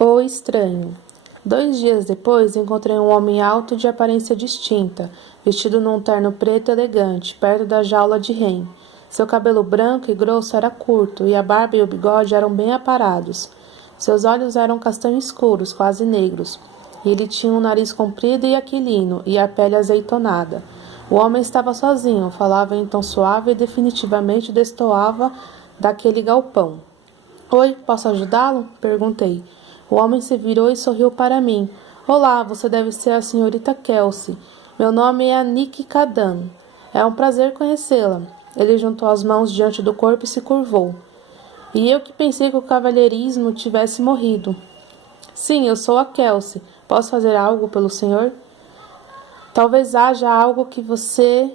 O estranho. 2 dias depois, encontrei um homem alto de aparência distinta, vestido num terno preto elegante, perto da jaula de rém. Seu cabelo branco e grosso era curto, e a barba e o bigode eram bem aparados. Seus olhos eram castanho escuros, quase negros, e ele tinha um nariz comprido e aquilino, e a pele azeitonada. O homem estava sozinho, falava em tom suave e definitivamente destoava daquele galpão. Oi, posso ajudá-lo? Perguntei. O homem se virou e sorriu para mim. Olá, você deve ser a senhorita Kelsey. Meu nome é Nick Cadan. É um prazer conhecê-la. Ele juntou as mãos diante do corpo e se curvou. E eu que pensei que o cavalheirismo tivesse morrido. Sim, eu sou a Kelsey. Posso fazer algo pelo senhor? Talvez haja algo que você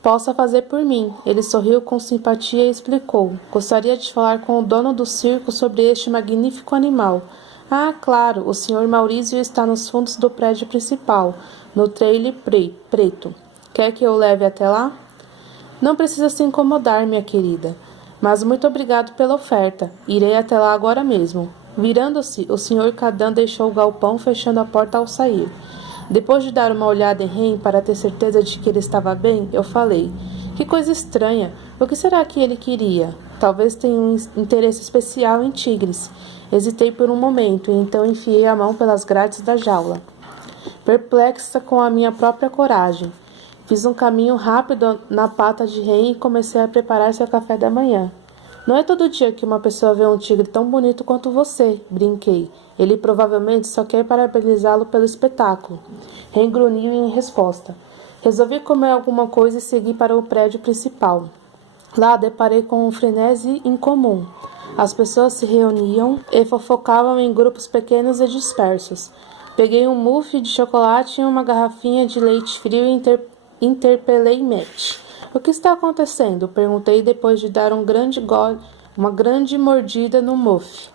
possa fazer por mim. Ele sorriu com simpatia e explicou. Gostaria de falar com o dono do circo sobre este magnífico animal. Ah, claro, o Sr. Maurício está nos fundos do prédio principal, no trailer preto. Quer que eu o leve até lá? Não precisa se incomodar, minha querida. Mas muito obrigado pela oferta. Irei até lá agora mesmo. Virando-se, o Sr. Cadan deixou o galpão, fechando a porta ao sair. Depois de dar uma olhada em Ren para ter certeza de que ele estava bem, eu falei. Que coisa estranha. O que será que ele queria? Talvez tenha um interesse especial em tigres. Hesitei por um momento e então enfiei a mão pelas grades da jaula, perplexa com a minha própria coragem. Fiz um caminho rápido na pata de Ren e comecei a preparar seu café da manhã. Não é todo dia que uma pessoa vê um tigre tão bonito quanto você, brinquei. Ele provavelmente só quer parabenizá-lo pelo espetáculo. Ren grunhiu em resposta. Resolvi comer alguma coisa e segui para o prédio principal. Lá deparei com um frenesi incomum. As pessoas se reuniam e fofocavam em grupos pequenos e dispersos. Peguei um muffin de chocolate e uma garrafinha de leite frio e interpelei Matt. O que está acontecendo? Perguntei depois de dar uma grande mordida no muffin.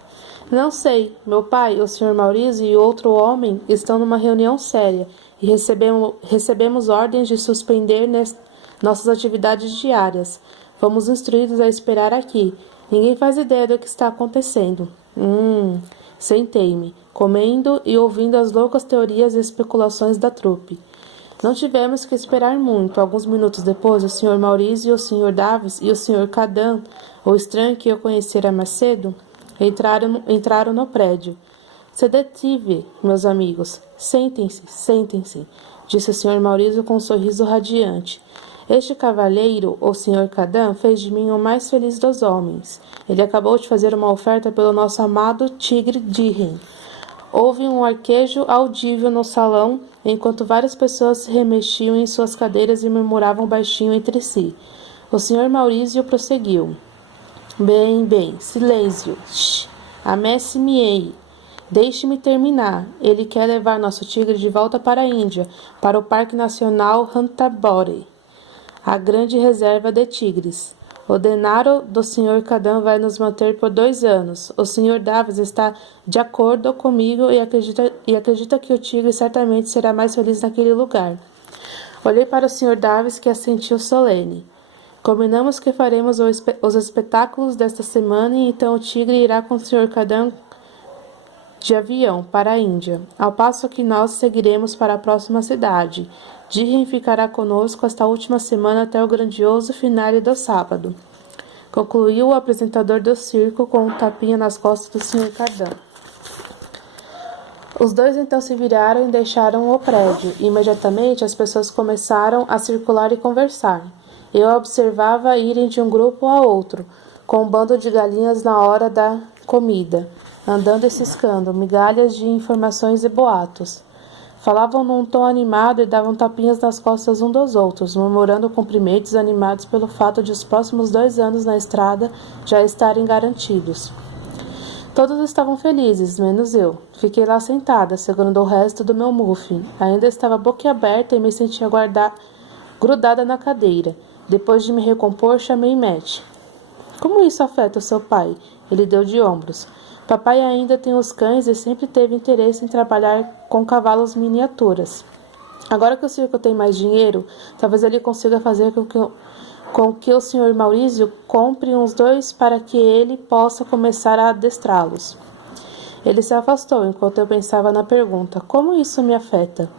Não sei. Meu pai, o Sr. Maurício e outro homem estão numa reunião séria e recebemos ordens de suspender nossas atividades diárias. Fomos instruídos a esperar aqui. Ninguém faz ideia do que está acontecendo. Sentei-me, comendo e ouvindo as loucas teorias e especulações da trupe. Não tivemos que esperar muito. Alguns minutos depois, o Sr. Maurício, o Sr. Davis e o Sr. Cadan, o estranho que eu conhecera mais cedo, entraram no prédio. Sedative, meus amigos. Sentem-se, disse o Sr. Maurício com um sorriso radiante. Este cavalheiro, o Sr. Cadan, fez de mim o mais feliz dos homens. Ele acabou de fazer uma oferta pelo nosso amado tigre Dirren. Houve um arquejo audível no salão, enquanto várias pessoas se remexiam em suas cadeiras e murmuravam baixinho entre si. O Sr. Maurício prosseguiu. Bem, silêncio. Shh. Amesse-me. Deixe-me terminar. Ele quer levar nosso tigre de volta para a Índia, para o Parque Nacional Ranthambore, a grande reserva de tigres. O denaro do Sr. Cadan vai nos manter por 2 anos. O Sr. Davis está de acordo comigo e acredita que o tigre certamente será mais feliz naquele lugar. Olhei para o Sr. Davis, que assentiu solene. Combinamos que faremos os espetáculos desta semana e então o tigre irá com o Sr. Cadan de avião para a Índia, ao passo que nós seguiremos para a próxima cidade. Dirren ficará conosco esta última semana até o grandioso finale do sábado. Concluiu o apresentador do circo com um tapinha nas costas do Sr. Cadan. Os dois então se viraram e deixaram o prédio. Imediatamente as pessoas começaram a circular e conversar. Eu observava irem de um grupo a outro, com um bando de galinhas na hora da comida, andando e ciscando migalhas de informações e boatos. Falavam num tom animado e davam tapinhas nas costas um dos outros, murmurando cumprimentos animados pelo fato de os próximos 2 anos na estrada já estarem garantidos. Todos estavam felizes, menos eu. Fiquei lá sentada, segurando o resto do meu muffin. Ainda estava boquiaberta e me sentia grudada na cadeira. Depois de me recompor, chamei Matt. Como isso afeta o seu pai? Ele deu de ombros. Papai ainda tem os cães e sempre teve interesse em trabalhar com cavalos miniaturas. Agora que o circo tem mais dinheiro, talvez ele consiga fazer com que o Sr. Maurício compre uns 2 para que ele possa começar a adestrá-los. Ele se afastou enquanto eu pensava na pergunta: como isso me afeta?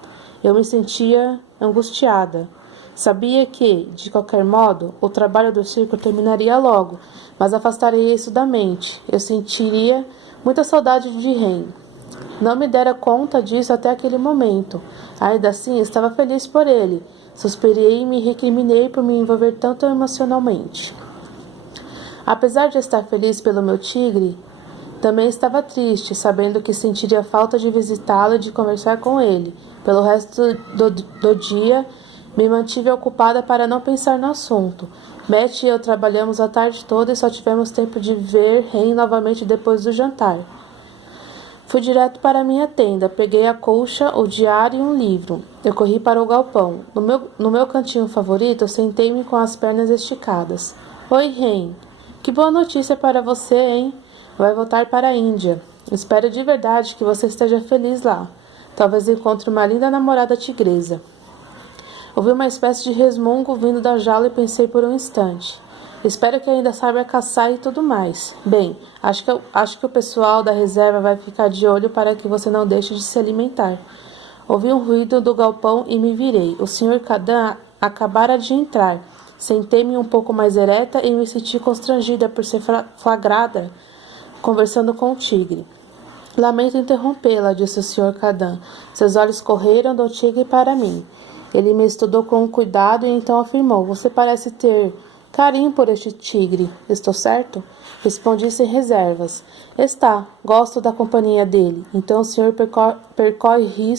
Eu me sentia angustiada. Sabia que, de qualquer modo, o trabalho do circo terminaria logo, mas afastaria isso da mente. Eu sentiria muita saudade de Ren. Não me dera conta disso até aquele momento. Ainda assim, estava feliz por ele. Suspirei e me recriminei por me envolver tanto emocionalmente. Apesar de estar feliz pelo meu tigre, também estava triste, sabendo que sentiria falta de visitá-lo e de conversar com ele. Pelo resto do dia, me mantive ocupada para não pensar no assunto. Matt e eu trabalhamos a tarde toda e só tivemos tempo de ver Ren novamente depois do jantar. Fui direto para minha tenda, peguei a colcha, o diário e um livro. Eu corri para o galpão. No meu cantinho favorito, sentei-me com as pernas esticadas. Oi, Ren. Que boa notícia para você, hein? Vai voltar para a Índia. Espero de verdade que você esteja feliz lá. Talvez encontre uma linda namorada tigresa. Ouvi uma espécie de resmungo vindo da jaula e pensei por um instante. Espero que ainda saiba caçar e tudo mais. Bem, acho que o pessoal da reserva vai ficar de olho para que você não deixe de se alimentar. Ouvi um ruído do galpão e me virei. O Sr. Kadan acabara de entrar. Sentei-me um pouco mais ereta e me senti constrangida por ser flagrada conversando com o tigre. Lamento interrompê-la, disse o Sr. Kadan. Seus olhos correram do tigre para mim. Ele me estudou com cuidado e então afirmou: Você parece ter carinho por este tigre, estou certo? Respondi sem reservas. Está, gosto da companhia dele. Então o senhor percorre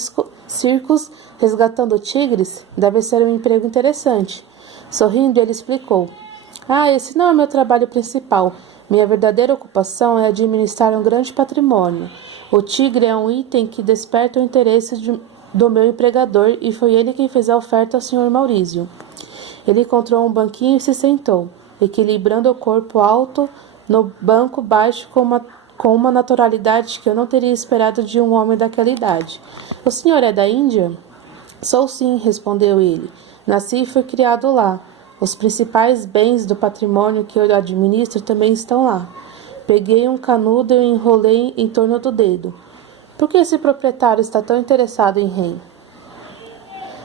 circos resgatando tigres? Deve ser um emprego interessante. Sorrindo, ele explicou. Esse não é meu trabalho principal. Minha verdadeira ocupação é administrar um grande patrimônio. O tigre é um item que desperta o interesse do meu empregador e foi ele quem fez a oferta ao Sr. Maurício. Ele encontrou um banquinho e se sentou, equilibrando o corpo alto no banco baixo com uma naturalidade que eu não teria esperado de um homem daquela idade. O senhor é da Índia? Sou sim, respondeu ele. Nasci e fui criado lá. Os principais bens do patrimônio que eu administro também estão lá. Peguei um canudo e o enrolei em torno do dedo. Por que esse proprietário está tão interessado em Ren?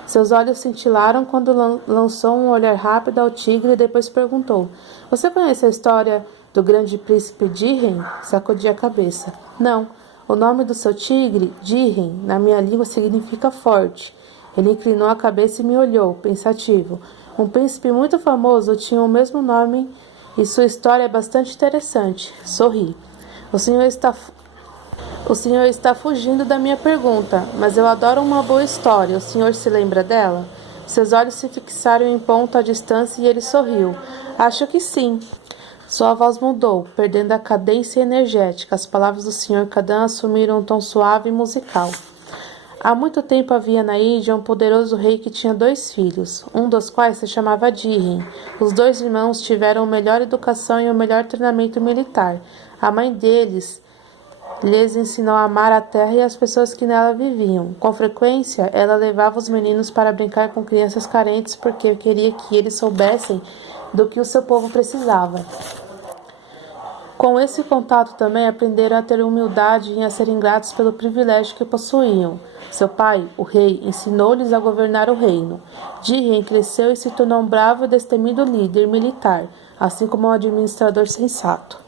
Seus olhos cintilaram quando lançou um olhar rápido ao tigre e depois perguntou: Você conhece a história do grande príncipe Diren? Sacudi a cabeça. Não. O nome do seu tigre, Diren, na minha língua significa forte. Ele inclinou a cabeça e me olhou, pensativo. Um príncipe muito famoso tinha o mesmo nome e sua história é bastante interessante. Sorri. O senhor está fugindo da minha pergunta, mas eu adoro uma boa história. O senhor se lembra dela? Seus olhos se fixaram em ponto à distância e ele sorriu. Acho que sim. Sua voz mudou, perdendo a cadência energética. As palavras do Sr. Kadan assumiram um tom suave e musical. Há muito tempo havia na Índia um poderoso rei que tinha 2 filhos, um dos quais se chamava Diren. Os 2 irmãos tiveram a melhor educação e o melhor treinamento militar. A mãe deles lhes ensinou a amar a terra e as pessoas que nela viviam. Com frequência, ela levava os meninos para brincar com crianças carentes porque queria que eles soubessem do que o seu povo precisava. Com esse contato também aprenderam a ter humildade e a serem gratos pelo privilégio que possuíam. Seu pai, o rei, ensinou-lhes a governar o reino. Diren cresceu e se tornou um bravo e destemido líder militar, assim como um administrador sensato.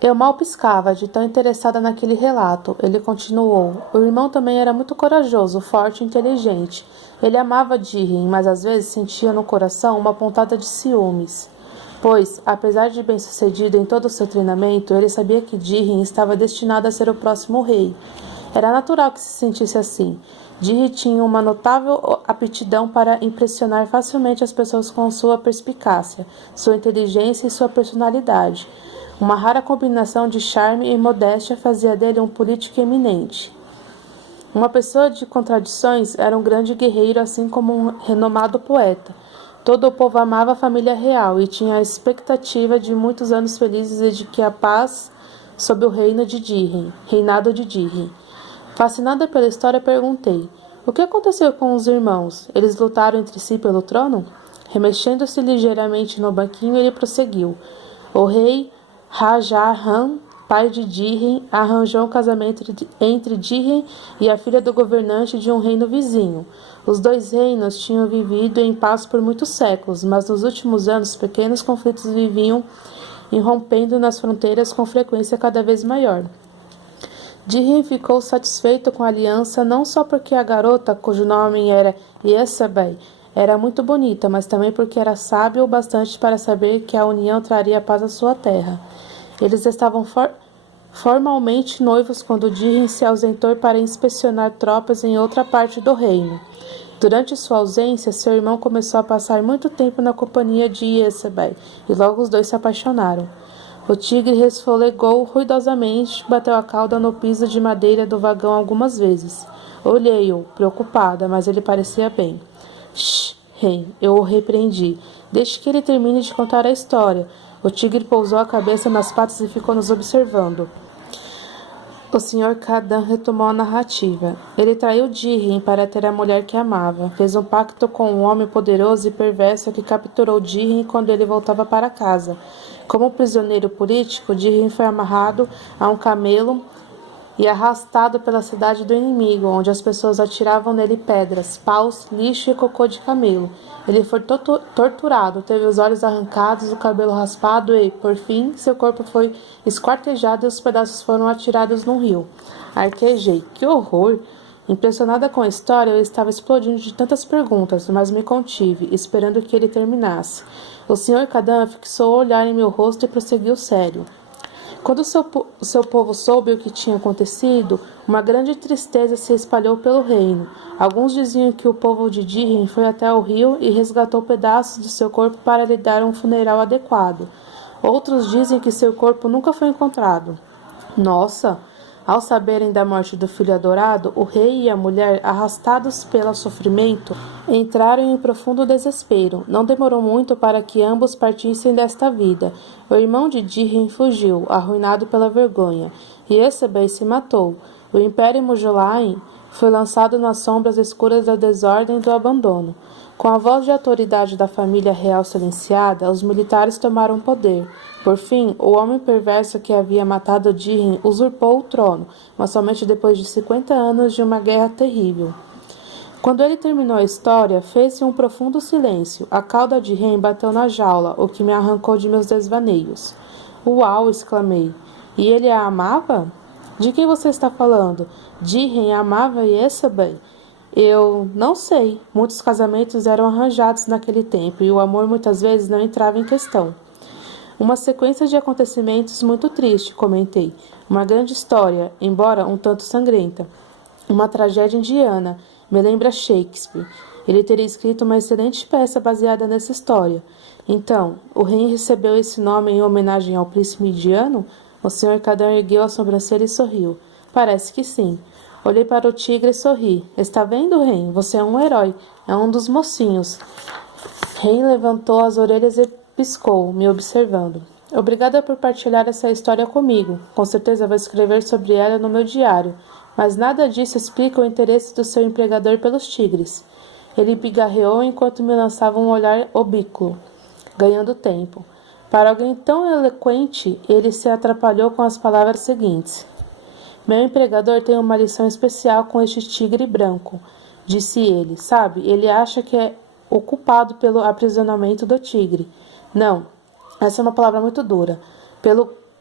Eu mal piscava, de tão interessada naquele relato. Ele continuou. O irmão também era muito corajoso, forte e inteligente. Ele amava Diren, mas às vezes sentia no coração uma pontada de ciúmes. Pois, apesar de bem-sucedido em todo o seu treinamento, ele sabia que Diren estava destinado a ser o próximo rei. Era natural que se sentisse assim. Diren tinha uma notável aptidão para impressionar facilmente as pessoas com sua perspicácia, sua inteligência e sua personalidade. Uma rara combinação de charme e modéstia fazia dele um político eminente. Uma pessoa de contradições, era um grande guerreiro, assim como um renomado poeta. Todo o povo amava a família real e tinha a expectativa de muitos anos felizes e de que a paz sob o reinado de Diren. Fascinada pela história, perguntei: o que aconteceu com os irmãos? Eles lutaram entre si pelo trono? Remexendo-se ligeiramente no banquinho, ele prosseguiu: o rei Rajaram pai de Dirhem, arranjou um casamento entre Dirhem e a filha do governante de um reino vizinho. Os dois reinos tinham vivido em paz por muitos séculos, mas nos últimos anos pequenos conflitos viviam irrompendo nas fronteiras com frequência cada vez maior. Dirhem ficou satisfeito com a aliança não só porque a garota, cujo nome era Yesabel, era muito bonita, mas também porque era sábio o bastante para saber que a união traria paz à sua terra. Eles estavam formalmente noivos quando Dirhem se ausentou para inspecionar tropas em outra parte do reino. Durante sua ausência, seu irmão começou a passar muito tempo na companhia de Yesabel, e logo os dois se apaixonaram. O tigre resfolegou ruidosamente, bateu a cauda no piso de madeira do vagão algumas vezes. Olhei-o, preocupada, mas ele parecia bem. Shh, rei, eu o repreendi. Deixe que ele termine de contar a história. O tigre pousou a cabeça nas patas e ficou nos observando. O Sr. Khadan retomou a narrativa. Ele traiu Dirhem para ter a mulher que amava. Fez um pacto com um homem poderoso e perverso que capturou Dirhem quando ele voltava para casa. Como prisioneiro político, Dirhem foi amarrado a um camelo e arrastado pela cidade do inimigo, onde as pessoas atiravam nele pedras, paus, lixo e cocô de camelo. Ele foi torturado, teve os olhos arrancados, o cabelo raspado e, por fim, seu corpo foi esquartejado e os pedaços foram atirados num rio. Arquejei. Que horror! Impressionada com a história, eu estava explodindo de tantas perguntas, mas me contive, esperando que ele terminasse. O Sr. Khadan fixou o olhar em meu rosto e prosseguiu sério. Quando seu povo soube o que tinha acontecido, uma grande tristeza se espalhou pelo reino. Alguns diziam que o povo de Dirhem foi até o rio e resgatou pedaços de seu corpo para lhe dar um funeral adequado. Outros dizem que seu corpo nunca foi encontrado. Nossa! Ao saberem da morte do filho adorado, o rei e a mulher, arrastados pelo sofrimento, entraram em profundo desespero. Não demorou muito para que ambos partissem desta vida. O irmão de Dirhem fugiu, arruinado pela vergonha, e Yesabel se matou. O Império Mujolain foi lançado nas sombras escuras da desordem e do abandono. Com a voz de autoridade da família real silenciada, os militares tomaram poder. Por fim, o homem perverso que havia matado Dirhem usurpou o trono, mas somente depois de 50 anos de uma guerra terrível. Quando ele terminou a história, fez-se um profundo silêncio. A cauda de Dirhem bateu na jaula, o que me arrancou de meus desvaneios. Uau! Exclamei. E ele a amava? De quem você está falando? Dirhem amava Yesabel? Eu não sei. Muitos casamentos eram arranjados naquele tempo e o amor muitas vezes não entrava em questão. Uma sequência de acontecimentos muito triste, comentei. Uma grande história, embora um tanto sangrenta. Uma tragédia indiana. Me lembra Shakespeare. Ele teria escrito uma excelente peça baseada nessa história. Então, o rei recebeu esse nome em homenagem ao príncipe indiano? O Sr. Khadan ergueu a sobrancelha e sorriu. Parece que sim. Olhei para o tigre e sorri. Está vendo, rei? Você é um herói. É um dos mocinhos. Rei levantou as orelhas e piscou, me observando. Obrigada por partilhar essa história comigo. Com certeza vou escrever sobre ela no meu diário. Mas nada disso explica o interesse do seu empregador pelos tigres. Ele pigarreou enquanto me lançava um olhar obíquo, ganhando tempo. Para alguém tão eloquente, ele se atrapalhou com as palavras seguintes. Meu empregador tem uma lição especial com este tigre branco, disse ele. Sabe, ele acha que é o culpado pelo aprisionamento do tigre. Não, essa é uma palavra muito dura.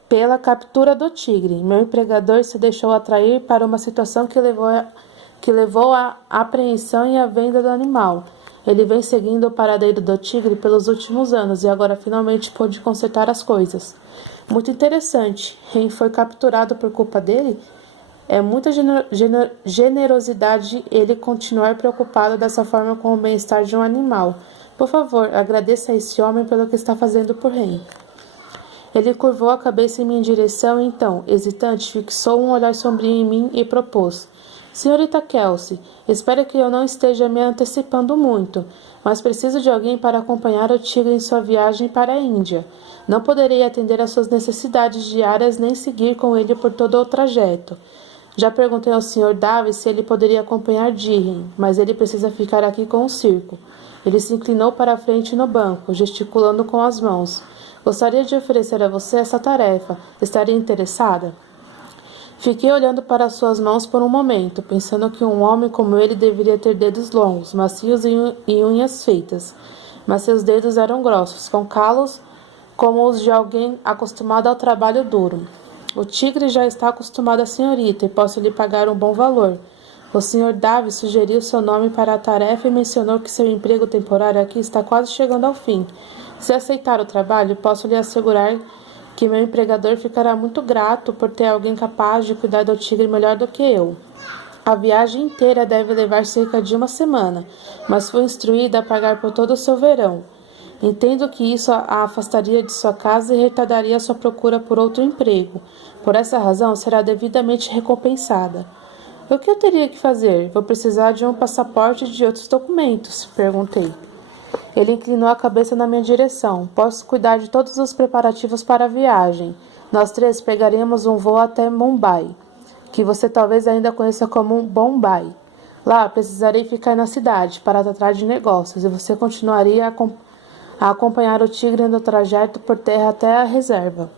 Pela captura do tigre. Meu empregador se deixou atrair para uma situação que levou à apreensão e à venda do animal. Ele vem seguindo o paradeiro do tigre pelos últimos anos e agora finalmente pôde consertar as coisas. Muito interessante. Ren foi capturado por culpa dele? É muita generosidade ele continuar preocupado dessa forma com o bem-estar de um animal. Por favor, agradeça a esse homem pelo que está fazendo por Ren. Ele curvou a cabeça em minha direção e então, hesitante, fixou um olhar sombrio em mim e propôs. Senhorita Kelsey, espero que eu não esteja me antecipando muito, mas preciso de alguém para acompanhar o tigre em sua viagem para a Índia. Não poderei atender às suas necessidades diárias nem seguir com ele por todo o trajeto. Já perguntei ao Sr. Davis se ele poderia acompanhar Dirhem, mas ele precisa ficar aqui com o circo. Ele se inclinou para a frente no banco, gesticulando com as mãos. Gostaria de oferecer a você essa tarefa. Estaria interessada? Fiquei olhando para suas mãos por um momento, pensando que um homem como ele deveria ter dedos longos, macios e unhas feitas. Mas seus dedos eram grossos, com calos como os de alguém acostumado ao trabalho duro. O tigre já está acostumado à senhorita e posso lhe pagar um bom valor. O Sr. Davis sugeriu seu nome para a tarefa e mencionou que seu emprego temporário aqui está quase chegando ao fim. Se aceitar o trabalho, posso lhe assegurar que meu empregador ficará muito grato por ter alguém capaz de cuidar do tigre melhor do que eu. A viagem inteira deve levar cerca de uma semana, mas fui instruída a pagar por todo o seu verão. Entendo que isso a afastaria de sua casa e retardaria sua procura por outro emprego. Por essa razão, será devidamente recompensada. O que eu teria que fazer? Vou precisar de um passaporte e de outros documentos, perguntei. Ele inclinou a cabeça na minha direção. Posso cuidar de todos os preparativos para a viagem. Nós três pegaremos um voo até Mumbai, que você talvez ainda conheça como Bombay. Lá precisarei ficar na cidade para tratar de negócios e você continuaria a acompanhar o tigre no trajeto por terra até a reserva.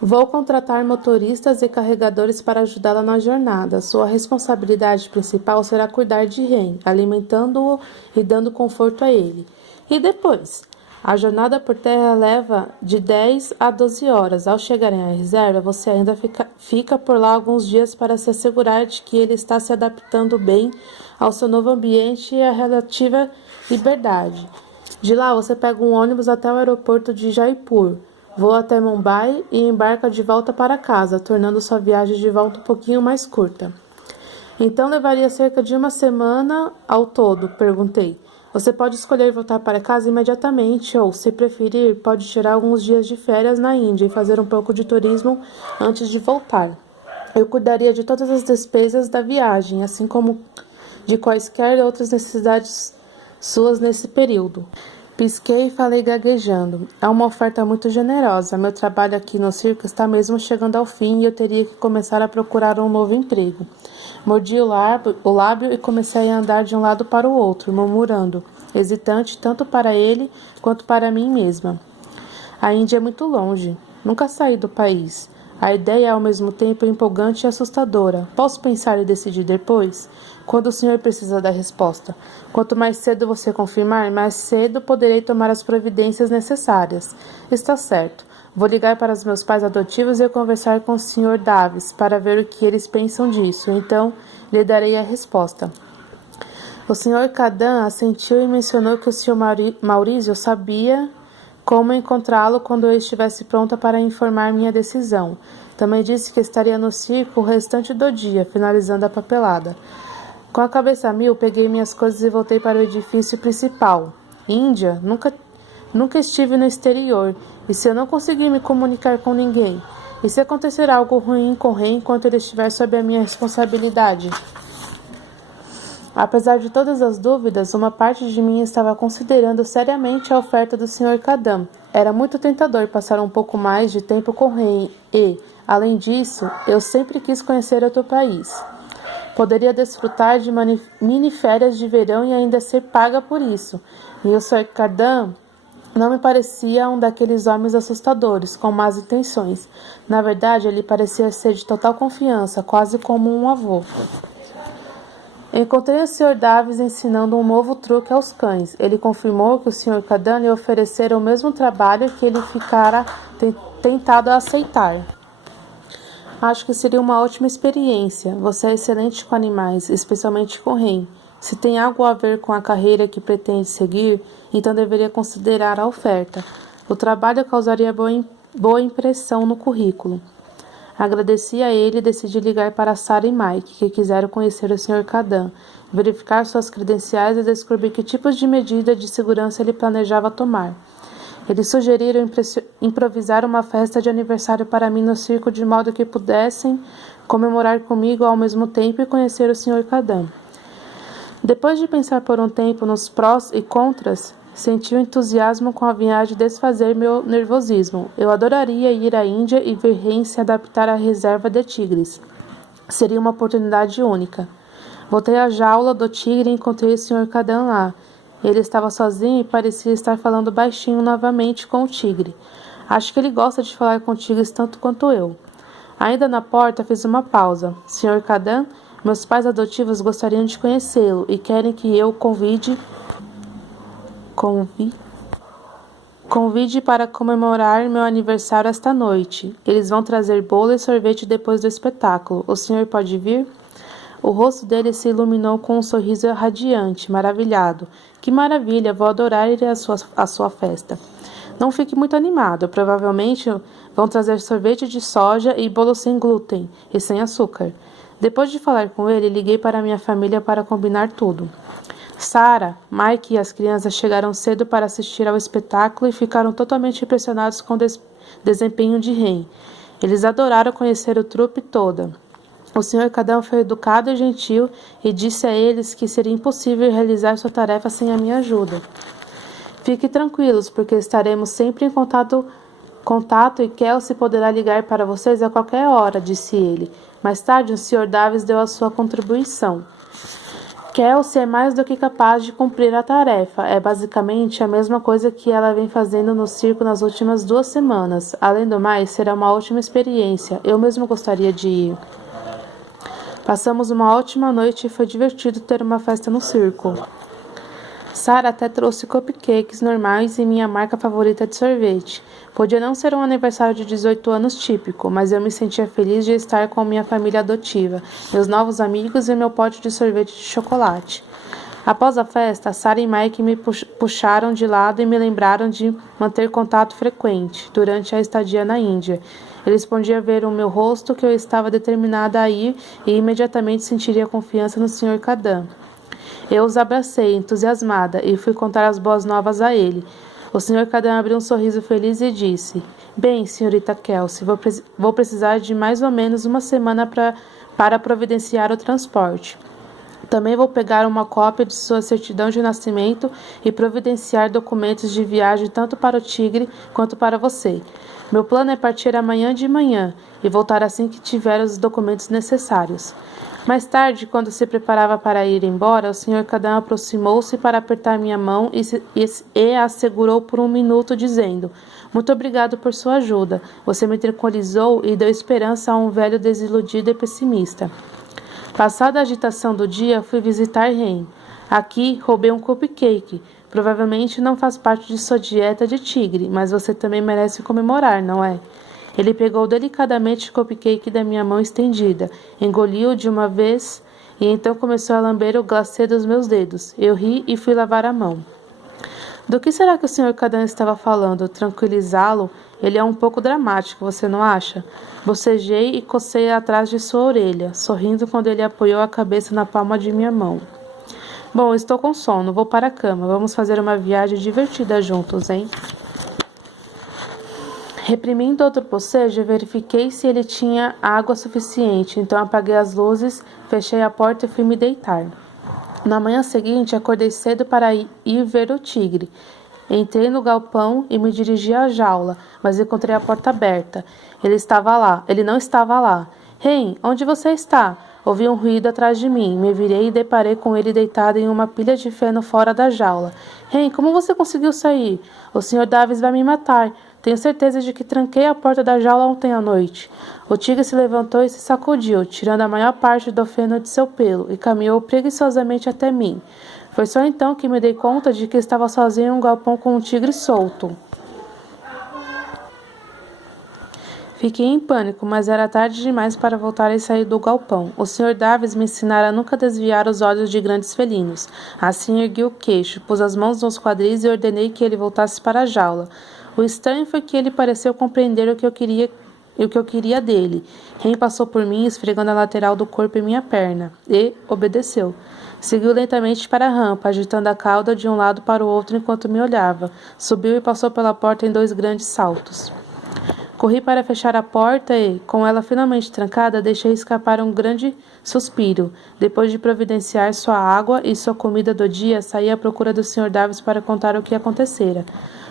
Vou contratar motoristas e carregadores para ajudá-la na jornada. Sua responsabilidade principal será cuidar de Ren, alimentando-o e dando conforto a ele. E depois? A jornada por terra leva de 10 a 12 horas. Ao chegarem à reserva, você ainda fica por lá alguns dias para se assegurar de que ele está se adaptando bem ao seu novo ambiente e à relativa liberdade. De lá, você pega um ônibus até o aeroporto de Jaipur. Voa até Mumbai e embarca de volta para casa, tornando sua viagem de volta um pouquinho mais curta. Então levaria cerca de uma semana ao todo, perguntei. Você pode escolher voltar para casa imediatamente ou, se preferir, pode tirar alguns dias de férias na Índia e fazer um pouco de turismo antes de voltar. Eu cuidaria de todas as despesas da viagem, assim como de quaisquer outras necessidades suas nesse período. Pisquei e falei gaguejando. É uma oferta muito generosa. Meu trabalho aqui no circo está mesmo chegando ao fim e eu teria que começar a procurar um novo emprego. Mordi o lábio e comecei a andar de um lado para o outro, murmurando, hesitante tanto para ele quanto para mim mesma. A Índia é muito longe. Nunca saí do país. A ideia é ao mesmo tempo empolgante e assustadora. Posso pensar e decidir depois? Quando o senhor precisa da resposta. Quanto mais cedo você confirmar, mais cedo poderei tomar as providências necessárias. Está certo. Vou ligar para os meus pais adotivos e conversar com o Sr. Davis para ver o que eles pensam disso. Então, lhe darei a resposta. O Sr. Kadam assentiu e mencionou que o Sr. Maurício sabia como encontrá-lo quando eu estivesse pronta para informar minha decisão. Também disse que estaria no circo o restante do dia, finalizando a papelada. Com a cabeça a mil, peguei minhas coisas e voltei para o edifício principal. Índia? Nunca estive no exterior. E se eu não conseguir me comunicar com ninguém? E se acontecer algo ruim com Ren enquanto ele estiver sob a minha responsabilidade? Apesar de todas as dúvidas, uma parte de mim estava considerando seriamente a oferta do Sr. Kadam. Era muito tentador passar um pouco mais de tempo com Ren e, além disso, eu sempre quis conhecer outro país. Poderia desfrutar de mini-férias de verão e ainda ser paga por isso. E o Sr. Kadam não me parecia um daqueles homens assustadores, com más intenções. Na verdade, ele parecia ser de total confiança, quase como um avô. Encontrei o Sr. Davis ensinando um novo truque aos cães. Ele confirmou que o Sr. Kadam lhe oferecera o mesmo trabalho que ele ficara tentado a aceitar. Acho que seria uma ótima experiência. Você é excelente com animais, especialmente com Ren. Se tem algo a ver com a carreira que pretende seguir, então deveria considerar a oferta. O trabalho causaria boa impressão no currículo. Agradeci a ele e decidi ligar para Sarah e Mike, que quiseram conhecer o Sr. Kadam, verificar suas credenciais e descobrir que tipos de medida de segurança ele planejava tomar. Eles sugeriram improvisar uma festa de aniversário para mim no circo de modo que pudessem comemorar comigo ao mesmo tempo e conhecer o Sr. Kadam. Depois de pensar por um tempo nos prós e contras, senti o entusiasmo com a viagem desfazer meu nervosismo. Eu adoraria ir à Índia e ver Ren se adaptar à reserva de tigres. Seria uma oportunidade única. Voltei à jaula do tigre e encontrei o Sr. Kadam lá. Ele estava sozinho e parecia estar falando baixinho novamente com o tigre. Acho que ele gosta de falar com tigres tanto quanto eu. Ainda na porta fiz uma pausa. Sr. Cadan, meus pais adotivos gostariam de conhecê-lo e querem que eu convide para comemorar meu aniversário esta noite. Eles vão trazer bolo e sorvete depois do espetáculo. O senhor pode vir? O rosto dele se iluminou com um sorriso radiante, maravilhado. Que maravilha, vou adorar ir à sua festa. Não fique muito animado, provavelmente vão trazer sorvete de soja e bolo sem glúten e sem açúcar. Depois de falar com ele, liguei para minha família para combinar tudo. Sarah, Mike e as crianças chegaram cedo para assistir ao espetáculo e ficaram totalmente impressionados com o desempenho de Ren. Eles adoraram conhecer o trupe toda. O Sr. Cadão foi educado e gentil e disse a eles que seria impossível realizar sua tarefa sem a minha ajuda. Fiquem tranquilos, porque estaremos sempre em contato e Kelsey poderá ligar para vocês a qualquer hora, disse ele. Mais tarde, o Sr. Davis deu a sua contribuição. Kelsey é mais do que capaz de cumprir a tarefa. É basicamente a mesma coisa que ela vem fazendo no circo nas últimas 2 semanas. Além do mais, será uma ótima experiência. Eu mesmo gostaria de ir. Passamos uma ótima noite e foi divertido ter uma festa no circo. Sarah até trouxe cupcakes normais e minha marca favorita de sorvete. Podia não ser um aniversário de 18 anos típico, mas eu me sentia feliz de estar com minha família adotiva, meus novos amigos e meu pote de sorvete de chocolate. Após a festa, Sarah e Mike me puxaram de lado e me lembraram de manter contato frequente durante a estadia na Índia. Eles podiam ver o meu rosto que eu estava determinada a ir e imediatamente sentiria confiança no Sr. Cadan. Eu os abracei, entusiasmada, e fui contar as boas novas a ele. O Sr. Cadan abriu um sorriso feliz e disse: Bem, senhorita Kelsey, vou precisar de mais ou menos uma semana para providenciar o transporte. Também vou pegar uma cópia de sua certidão de nascimento e providenciar documentos de viagem tanto para o tigre quanto para você. Meu plano é partir amanhã de manhã e voltar assim que tiver os documentos necessários. Mais tarde, quando se preparava para ir embora, o Sr. Cadan aproximou-se para apertar minha mão e a segurou por um minuto, dizendo: Muito obrigado por sua ajuda. Você me tranquilizou e deu esperança a um velho desiludido e pessimista. Passada a agitação do dia, fui visitar Ren. Aqui, roubei um cupcake. Provavelmente não faz parte de sua dieta de tigre, mas você também merece comemorar, não é? Ele pegou delicadamente o cupcake da minha mão estendida, engoliu de uma vez e então começou a lamber o glacê dos meus dedos. Eu ri e fui lavar a mão. Do que será que o Sr. Cadan estava falando? Tranquilizá-lo? Ele é um pouco dramático, você não acha? Bocejei e cocei atrás de sua orelha, sorrindo quando ele apoiou a cabeça na palma de minha mão. Bom, estou com sono, vou para a cama. Vamos fazer uma viagem divertida juntos, hein? Reprimindo outro bocejo, verifiquei se ele tinha água suficiente, então apaguei as luzes, fechei a porta e fui me deitar. Na manhã seguinte, acordei cedo para ir ver o tigre. Entrei no galpão e me dirigi à jaula, mas encontrei a porta aberta. Ele não estava lá. Ren, onde você está? Ouvi um ruído atrás de mim. Me virei e deparei com ele deitado em uma pilha de feno fora da jaula. Ren, como você conseguiu sair? O Sr. Davis vai me matar. Tenho certeza de que tranquei a porta da jaula ontem à noite. O tigre se levantou e se sacudiu, tirando a maior parte do feno de seu pelo, e caminhou preguiçosamente até mim. Foi só então que me dei conta de que estava sozinho em um galpão com um tigre solto. Fiquei em pânico, mas era tarde demais para voltar e sair do galpão. O Sr. Davis me ensinara a nunca desviar os olhos de grandes felinos. Assim ergui o queixo, pus as mãos nos quadris e ordenei que ele voltasse para a jaula. O estranho foi que ele pareceu compreender o que eu queria dele. Ren passou por mim, esfregando a lateral do corpo em minha perna, e obedeceu. Seguiu lentamente para a rampa, agitando a cauda de um lado para o outro enquanto me olhava. Subiu e passou pela porta em 2 grandes saltos. Corri para fechar a porta e, com ela finalmente trancada, deixei escapar um grande suspiro. Depois de providenciar sua água e sua comida do dia, saí à procura do Sr. Davis para contar o que acontecera.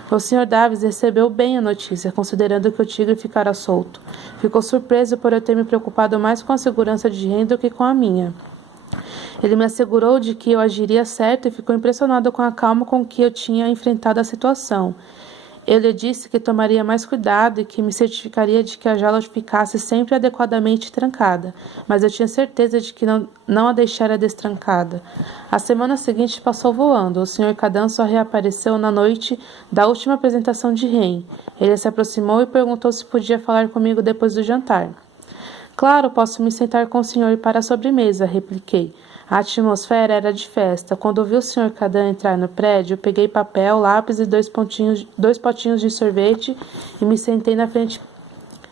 O Sr. Davis recebeu bem a notícia, considerando que o tigre ficara solto. Ficou surpreso por eu ter me preocupado mais com a segurança de Ren do que com a minha. Ele me assegurou de que eu agiria certo e ficou impressionado com a calma com que eu tinha enfrentado a situação. Eu lhe disse que tomaria mais cuidado e que me certificaria de que a jaula ficasse sempre adequadamente trancada, mas eu tinha certeza de que não a deixara destrancada. A semana seguinte passou voando. O Sr. Cadan só reapareceu na noite da última apresentação de Ren. Ele se aproximou e perguntou se podia falar comigo depois do jantar. Claro, posso me sentar com o senhor para a sobremesa, repliquei. A atmosfera era de festa. Quando vi o Sr. Cadan entrar no prédio, peguei papel, lápis e dois potinhos de sorvete e me sentei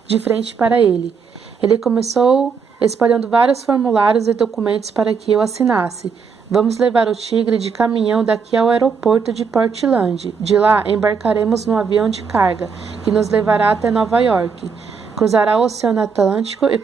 de frente para ele. Ele começou espalhando vários formulários e documentos para que eu assinasse. Vamos levar o tigre de caminhão daqui ao aeroporto de Portland. De lá, embarcaremos num avião de carga, que nos levará até Nova York. Cruzará o Oceano Atlântico e